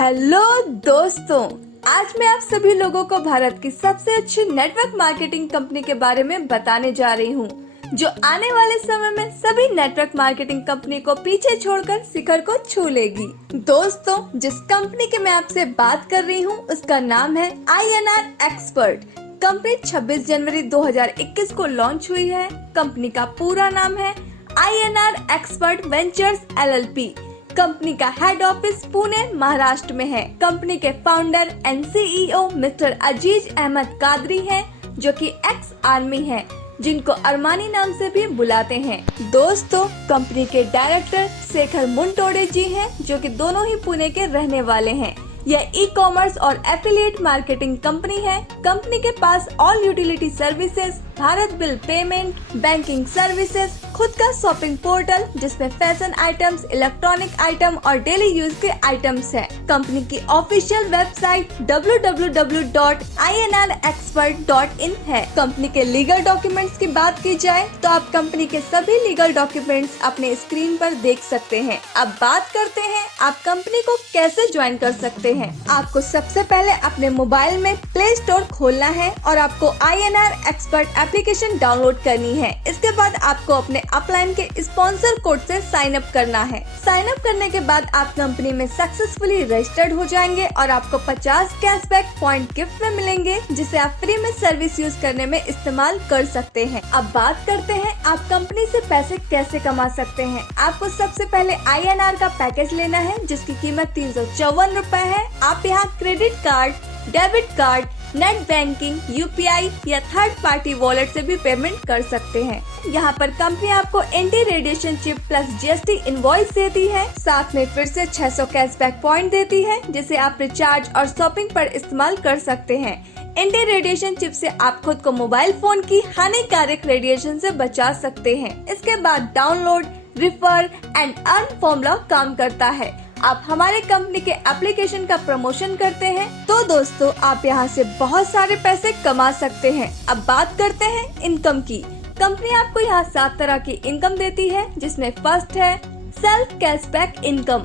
Hello दोस्तों, आज मैं आप सभी लोगों को भारत की सबसे अच्छी नेटवर्क मार्केटिंग कंपनी के बारे में बताने जा रही हूँ, जो आने वाले समय में सभी नेटवर्क मार्केटिंग कंपनी को पीछे छोड़कर शिखर को छू लेगी। दोस्तों, जिस कंपनी की मैं आपसे बात कर रही हूँ उसका नाम है INR एक्सपर्ट। कंपनी 26 जनवरी 2021 को लॉन्च हुई है। कंपनी का पूरा नाम है INR expert ventures LLP। Company का हेड ऑफिस पुणे महाराष्ट्र में है। कंपनी के फाउंडर एंड CEO मिस्टर अजीज अहमद कादरी हैं, जो कि एक्स आर्मी है, जिनको अरमानी नाम से भी बुलाते हैं। दोस्तों, कंपनी के डायरेक्टर शेखर मुंटोडे जी हैं, जो कि दोनों ही पुणे के रहने वाले हैं। यह ई-कॉमर्स और एफिलिएट मार्केटिंग कंपनी है। कंपनी के पास all utility services, Bharat bill payment, banking services, खुद का शॉपिंग पोर्टल जिसमें फैशन आइटम्स, इलेक्ट्रॉनिक आइटम और डेली यूज के आइटम्स है। कंपनी की ऑफिशियल वेबसाइट www.inrexpert.in है। कंपनी के लीगल डॉक्यूमेंट्स की बात की जाए तो आप कंपनी के सभी लीगल डॉक्यूमेंट्स अपने स्क्रीन पर देख सकते हैं। अब बात करते हैं आप कंपनी को कैसे ज्वाइन कर सकते हैं। आपको सबसे पहले अपने मोबाइल में प्ले स्टोर खोलना है और आपको INR एक्सपर्ट एप्लीकेशन डाउनलोड करनी है। इसके बाद आपको अपने अपलाइन के स्पॉन्सर कोड से साइन अप करना है। साइन अप करने के बाद आप कंपनी में सक्सेसफुली रजिस्टर्ड हो जाएंगे और आपको 50 कैशबैक पॉइंट गिफ्ट में मिलेंगे, जिसे आप फ्री में सर्विस यूज करने में इस्तेमाल कर सकते हैं। अब बात करते हैं आप कंपनी से पैसे कैसे कमा सकते हैं। आपको सबसे पहले INR का पैकेज लेना है, जिसकी कीमत 354 रूपए है। आप यहाँ credit card, debit card, net banking, UPI या थर्ड पार्टी वॉलेट से भी पेमेंट कर सकते हैं। यहाँ पर कंपनी आपको anti radiation chip plus GST invoice देती है। साथ में फिर से 600 कैशबैक पॉइंट देती है, जिसे आप रिचार्ज और शॉपिंग पर इस्तेमाल कर सकते हैं। एंटी रेडिएशन चिप से आप खुद को मोबाइल फोन की हानिकारक रेडिएशन से बचा सकते हैं। इसके बाद download, refer and earn formula काम करता है। आप हमारे कंपनी के एप्लीकेशन का प्रमोशन करते हैं तो दोस्तों आप यहाँ से बहुत सारे पैसे कमा सकते हैं। अब बात करते हैं इनकम की। कंपनी आपको यहाँ 7 तरह की इनकम देती है, जिसमें फर्स्ट है सेल्फ कैशबैक इनकम,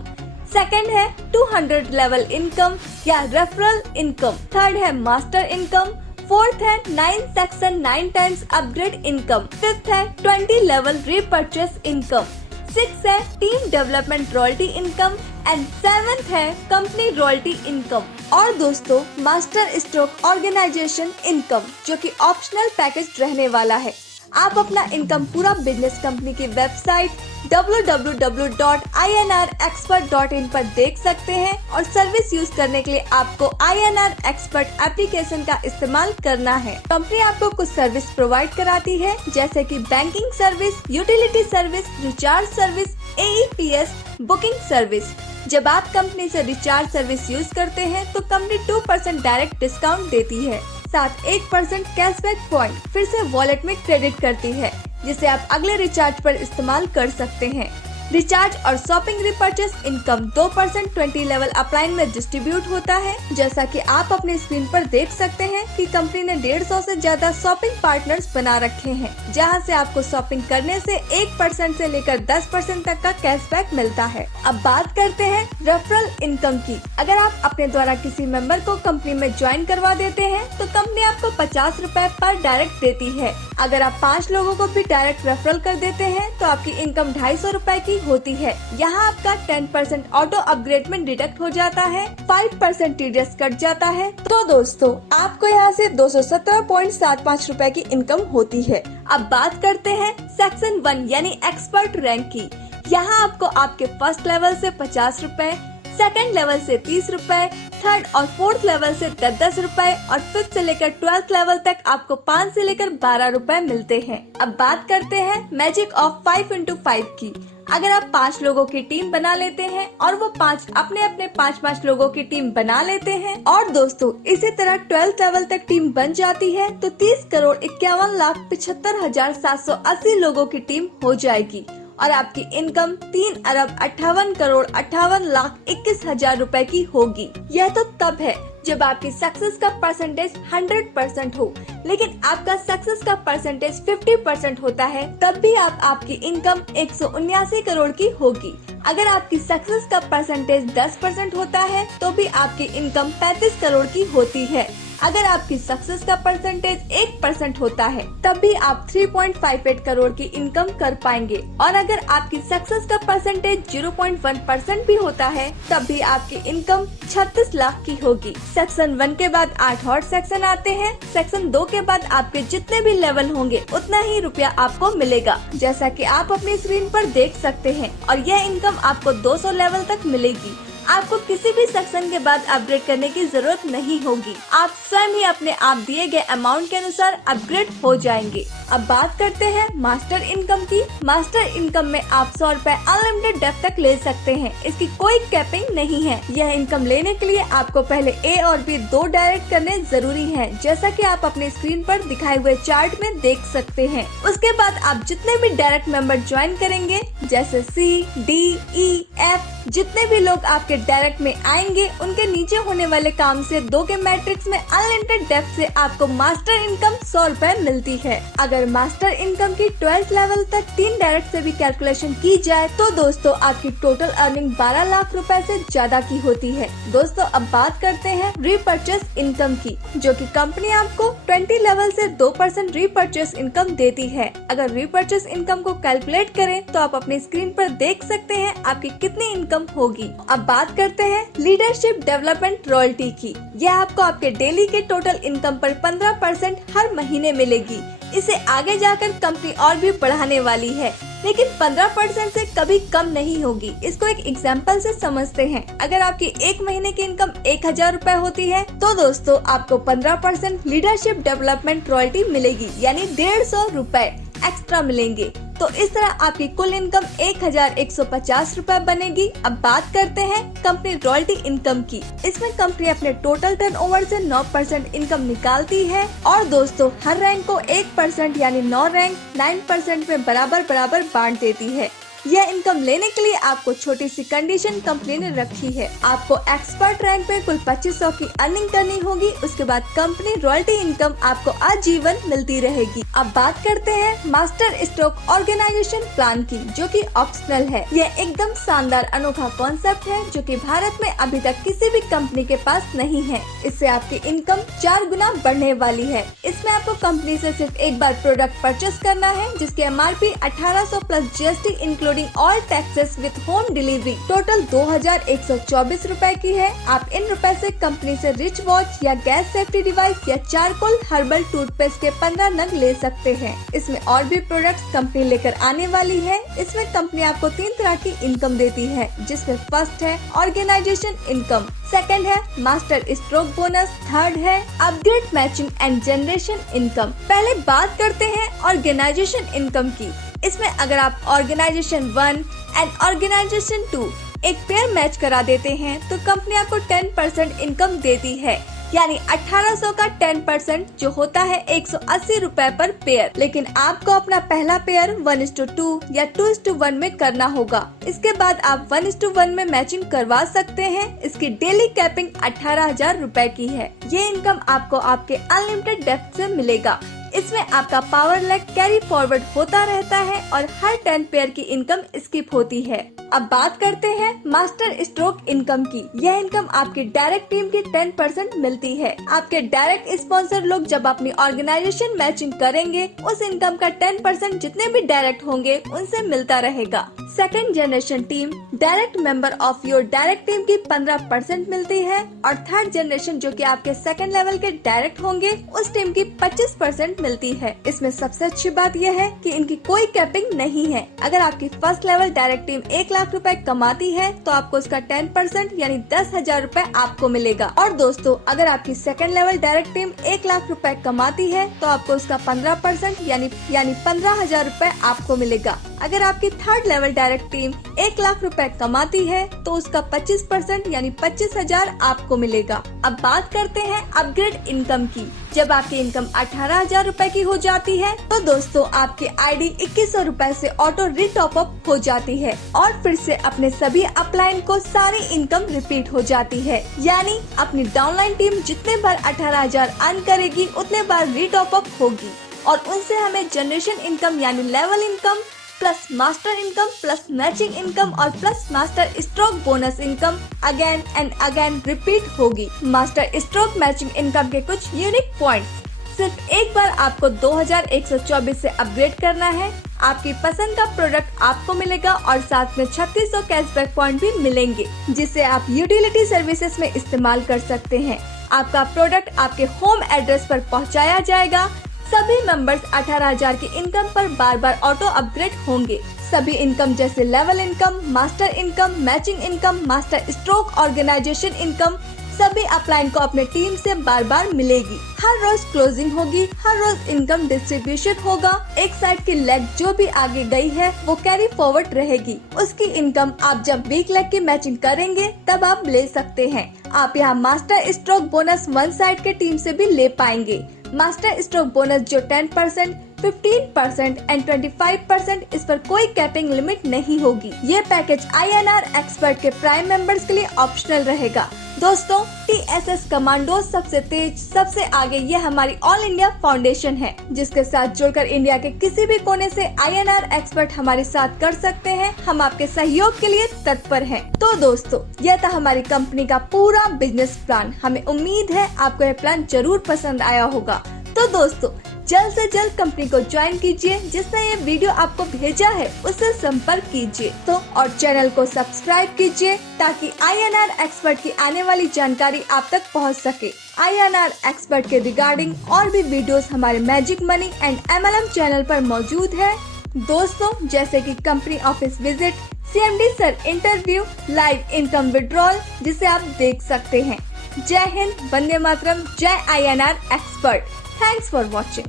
सेकंड है 200 लेवल इनकम या रेफरल इनकम, थर्ड है मास्टर इनकम, फोर्थ है 9 section 9 times upgrade income, fifth है 20 लेवल रीपर्चेस इनकम, 6 है team development royalty income and 7th है कंपनी रॉयल्टी इनकम। और दोस्तों मास्टर स्ट्रोक ऑर्गेनाइजेशन इनकम, जो कि ऑप्शनल पैकेज रहने वाला है। आप अपना इनकम पूरा बिजनेस कंपनी की वेबसाइट www.inrexpert.in पर देख सकते हैं और सर्विस यूज करने के लिए आपको INR एक्सपर्ट एप्लीकेशन का इस्तेमाल करना है। कंपनी आपको कुछ सर्विस प्रोवाइड कराती है, जैसे कि banking service, utility service, recharge service, AEPS, booking service. जब आप कंपनी से रिचार्ज सर्विस यूज करते हैं तो कंपनी 2% डायरेक्ट डिस्काउंट देती है, साथ 1% कैशबैक पॉइंट फिर से वॉलेट में क्रेडिट करती है, जिसे आप अगले रिचार्ज पर इस्तेमाल कर सकते हैं। रिचार्ज और shopping repurchase income 2% 20 level upline में डिस्ट्रीब्यूट होता है। जैसा कि आप अपने स्क्रीन पर देख सकते हैं कि कंपनी ने 150 से ज्यादा शॉपिंग पार्टनर्स बना रखे हैं, जहां से आपको शॉपिंग करने से 1% से लेकर 10% तक का कैशबैक मिलता है। अब बात करते हैं रेफरल इनकम की। अगर आप अपने द्वारा किसी मेंबर को कंपनी में ज्वाइन करवा देते हैं तो कंपनी आपको 50 रूपए पर डायरेक्ट देती है। अगर आप 5 लोगों को भी डायरेक्ट रेफरल कर देते हैं तो आपकी इनकम 250 रूपए की होती है। यहाँ आपका 10% ऑटो अपग्रेड में डिडक्ट हो जाता है, 5% TDS कट जाता है। तो दोस्तों आपको यहाँ से 217.75 रूपए की इनकम होती है। अब बात करते हैं सेक्शन 1 यानी एक्सपर्ट रैंक की। यहाँ आपको आपके फर्स्ट लेवल से 50 रूपए, सेकंड लेवल से 30 रूपए, थर्ड और फोर्थ लेवल से 10-10 रूपए और फिफ्थ से लेकर 12th लेवल तक आपको 5 से लेकर 12 रूपए मिलते हैं। अब बात करते हैं मैजिक ऑफ 5x5 की। अगर आप 5 लोगों की टीम बना लेते हैं और वो 5 अपने अपने 5-5 लोगों की टीम बना लेते हैं और दोस्तों इसी तरह 12th लेवल तक टीम बन जाती है तो 30,51,75,780 लोगों की टीम हो जाएगी और आपकी इनकम 3,58,58,21,000 रूपए की होगी। यह तो तब है जब आपकी सक्सेस का परसेंटेज 100% हो, लेकिन आपका सक्सेस का परसेंटेज 50% होता है, तब भी आपकी इनकम 179 करोड़ की होगी। अगर आपकी सक्सेस का परसेंटेज 10% होता है तो भी आपकी इनकम 35 करोड़ की होती है। अगर आपकी सक्सेस का परसेंटेज 1% होता है तब भी आप 3.58 करोड़ की इनकम कर पाएंगे, और अगर आपकी सक्सेस का परसेंटेज 0.1% भी होता है तब भी आपकी इनकम 36 लाख की होगी। सेक्शन 1 के बाद 8 और सेक्शन आते हैं। सेक्शन 2 के बाद आपके जितने भी लेवल होंगे उतना ही रुपया आपको मिलेगा, जैसा कि आप अपनी स्क्रीन पर देख सकते हैं, और यह इनकम आपको 200 लेवल तक मिलेगी। आपको किसी भी सेक्शन के बाद अपग्रेड करने की जरूरत नहीं होगी, आप स्वयं ही अपने आप दिए गए अमाउंट के अनुसार अपग्रेड हो जाएंगे। अब बात करते हैं मास्टर इनकम की। मास्टर इनकम में आप 100 रुपए अनलिमिटेड डेप्थ तक ले सकते हैं। इसकी कोई कैपिंग नहीं है। यह इनकम लेने के लिए आपको पहले ए और बी 2 डायरेक्ट करने जरूरी है, जैसा कि आप अपने स्क्रीन पर दिखाए हुए चार्ट में देख सकते हैं। उसके बाद आप जितने भी डायरेक्ट मेंबर ज्वाइन करेंगे, जैसे सी, डी, ई, एफ, जितने भी लोग आपके डायरेक्ट में आएंगे, उनके नीचे होने वाले काम से 2 के मैट्रिक्स में अनलिमिटेड डेप्थ से आपको मास्टर इनकम 100 रुपए मिलती है। अगर मास्टर इनकम की 12th लेवल तक 3 डायरेक्ट से भी कैलकुलेशन की जाए तो दोस्तों आपकी टोटल अर्निंग 12 लाख रुपए से ज्यादा की होती है। दोस्तों अब बात करते हैं रीपर्चेस इनकम की, जो कि कंपनी आपको 20 लेवल से 2% रीपर्चेस इनकम देती है। अगर रीपर्चेस इनकम को कैलकुलेट करें तो आप अपनी स्क्रीन पर देख सकते हैं आपकी कितनी इनकम होगी। अब बात करते हैं लीडरशिप डेवलपमेंट रॉयल्टी की। यह आपको आपके डेली के टोटल इनकम पर 15% हर महीने मिलेगी। इसे आगे जाकर कंपनी और भी बढ़ाने वाली है, लेकिन 15% से कभी कम नहीं होगी। इसको एक एग्जाम्पल से समझते हैं। अगर आपकी एक महीने की इनकम 1000 रुपए होती है तो दोस्तों आपको 15% लीडरशिप डेवलपमेंट रॉयल्टी मिलेगी, यानी 150 रुपए एक्स्ट्रा मिलेंगे। तो इस तरह आपकी कुल इनकम 1150 रुपए बनेगी। अब बात करते हैं कंपनी रॉयल्टी इनकम की। इसमें कंपनी अपने टोटल टर्नओवर से 9% इनकम निकालती है, और दोस्तों हर रैंक को 1% यानी 9 रैंक 9% में बराबर बांट देती है। यह इनकम लेने के लिए आपको छोटी सी कंडीशन कंपनी ने रखी है। आपको एक्सपर्ट रैंक में कुल 2500 की अर्निंग करनी होगी। उसके बाद कंपनी रॉयल्टी इनकम आपको आजीवन मिलती रहेगी। अब बात करते हैं मास्टर स्ट्रोक ऑर्गेनाइजेशन प्लान की, जो कि ऑप्शनल है। यह एकदम शानदार अनोखा कॉन्सेप्ट है जो कि भारत में अभी तक किसी भी कंपनी के पास नहीं है। इससे आपकी इनकम 4 गुना बढ़ने वाली है। इसमें आपको कंपनी से सिर्फ एक बार प्रोडक्ट परचेस करना है, जिसकी MRP 1800 plus GST including all taxes with home delivery total 2124 रुपए की है। आप इन रुपए से कंपनी से रिच वॉच या गैस सेफ्टी डिवाइस या चारकोल हर्बल टूथपेस्ट के 15 नग ले सकते हैं। इसमें और भी प्रोडक्ट्स कंपनी लेकर आने वाली है। इसमें कंपनी आपको 3 तरह की इनकम देती है, जिसमें फर्स्ट है ऑर्गेनाइजेशन इनकम, सेकंड है मास्टर स्ट्रोक बोनस, थर्ड है upgrade matching and generation income. पहले बात करते हैं ऑर्गेनाइजेशन इनकम की। इसमें अगर आप ऑर्गेनाइजेशन 1 एंड ऑर्गेनाइजेशन 2 एक पेयर मैच करा देते हैं तो कंपनी आपको 10% इनकम देती है, यानी 1800 का 10% जो होता है 180 रुपए पर पेयर। लेकिन आपको अपना पहला पेयर 1:2 या 2:1 में करना होगा। इसके बाद आप 1:1 में मैचिंग करवा सकते हैं। इसकी डेली कैपिंग 18,000 रुपए की है। ये इनकम आपको आपके अनलिमिटेड डेप्थ से मिलेगा। इसमें आपका पावर लेग कैरी फॉरवर्ड होता रहता है और हर 10 पेयर की इनकम स्किप होती है। अब बात करते हैं मास्टर स्ट्रोक इनकम की। यह इनकम आपकी डायरेक्ट टीम की 10% मिलती है। आपके डायरेक्ट स्पॉन्सर लोग जब अपनी ऑर्गेनाइजेशन मैचिंग करेंगे, उस इनकम का 10% जितने भी डायरेक्ट होंगे उनसे मिलता रहेगा। Second generation team direct member of your direct team की 15% मिलती है, और थर्ड जनरेशन जो कि आपके सेकंड लेवल के डायरेक्ट होंगे, उस टीम की 25% मिलती है। इसमें सबसे अच्छी बात यह है कि इनकी कोई कैपिंग नहीं है। अगर आपकी first level direct team 1 lakh रुपए कमाती है तो आपको उसका 10% यानी 10,000 रुपए आपको मिलेगा। और दोस्तों अगर आपकी second level direct team 1 lakh रुपए कमाती है तो आपको उसका 15% यानी 15,000 रुपए आपको मिलेगा। अगर आपकी third level direct team 1 lakh रुपए कमाती है तो उसका 25% यानी 25,000 आपको मिलेगा। अब बात करते हैं अपग्रेड इनकम की। जब आपकी इनकम 18,000 रुपए की हो जाती है तो दोस्तों आपकी आईडी 2100 रुपए से ऑटो रीटॉप अप हो जाती है और फिर से अपने सभी अपलाइन को सारी इनकम रिपीट हो जाती है। यानी अपनी डाउनलाइन टीम जितने बार 18,000 अर्न करेगी उतने बार रीटॉप अप होगी और उनसे हमें जनरेशन इनकम यानी level income plus master income plus matching income और plus master stroke bonus income again and again repeat होगी। मास्टर स्ट्रोक मैचिंग इनकम के कुछ यूनिक पॉइंट्स। सिर्फ एक बार आपको 2124 से अपग्रेड करना है, आपकी पसंद का प्रोडक्ट आपको मिलेगा और साथ में 3600 कैशबैक पॉइंट भी मिलेंगे जिसे आप यूटिलिटी सर्विसेज में इस्तेमाल कर सकते हैं। आपका प्रोडक्ट आपके होम एड्रेस पर पहुंचाया जाएगा। सभी मेंबर्स 18,000 की इनकम पर बार बार ऑटो अपग्रेड होंगे। सभी इनकम जैसे level income, master income, matching income, master stroke, organisation income सभी अपलाइन को अपने टीम से बार बार मिलेगी। हर रोज क्लोजिंग होगी, हर रोज इनकम डिस्ट्रीब्यूशन होगा। एक साइड की लेग जो भी आगे गई है वो कैरी फॉरवर्ड रहेगी। उसकी इनकम आप जब वीक लेग की मैचिंग करेंगे तब आप ले सकते हैं। आप यहाँ master stroke bonus one side के टीम से भी ले पाएंगे। मास्टर स्ट्रोक बोनस जो 10%, 15% एंड 25% इस पर कोई कैपिंग लिमिट नहीं होगी। ये पैकेज INR एक्सपर्ट के प्राइम मेंबर्स के लिए ऑप्शनल रहेगा। दोस्तों TSS कमांडो सबसे तेज सबसे आगे ये हमारी ऑल इंडिया फाउंडेशन है जिसके साथ जुड़कर इंडिया के किसी भी कोने से INR एक्सपर्ट हमारे साथ कर सकते हैं। हम आपके सहयोग के लिए तत्पर हैं। तो दोस्तों यह था हमारी कंपनी का पूरा बिजनेस प्लान। हमें उम्मीद है आपको यह प्लान जरूर पसंद आया होगा। तो दोस्तों जल्द से जल्द कंपनी को ज्वाइन कीजिए। जिसने ये वीडियो आपको भेजा है उससे संपर्क कीजिए तो और चैनल को सब्सक्राइब कीजिए ताकि INR एक्सपर्ट की आने वाली जानकारी आप तक पहुंच सके। INR एक्सपर्ट के रिगार्डिंग और भी वीडियोस हमारे magic money and MLM channel पर मौजूद है दोस्तों, जैसे कि company office visit, CMD sir interview, live income withdrawal जिसे आप देख सकते हैं। जय हिंद, वंदे मातरम, जय INR expert. Thanks for watching.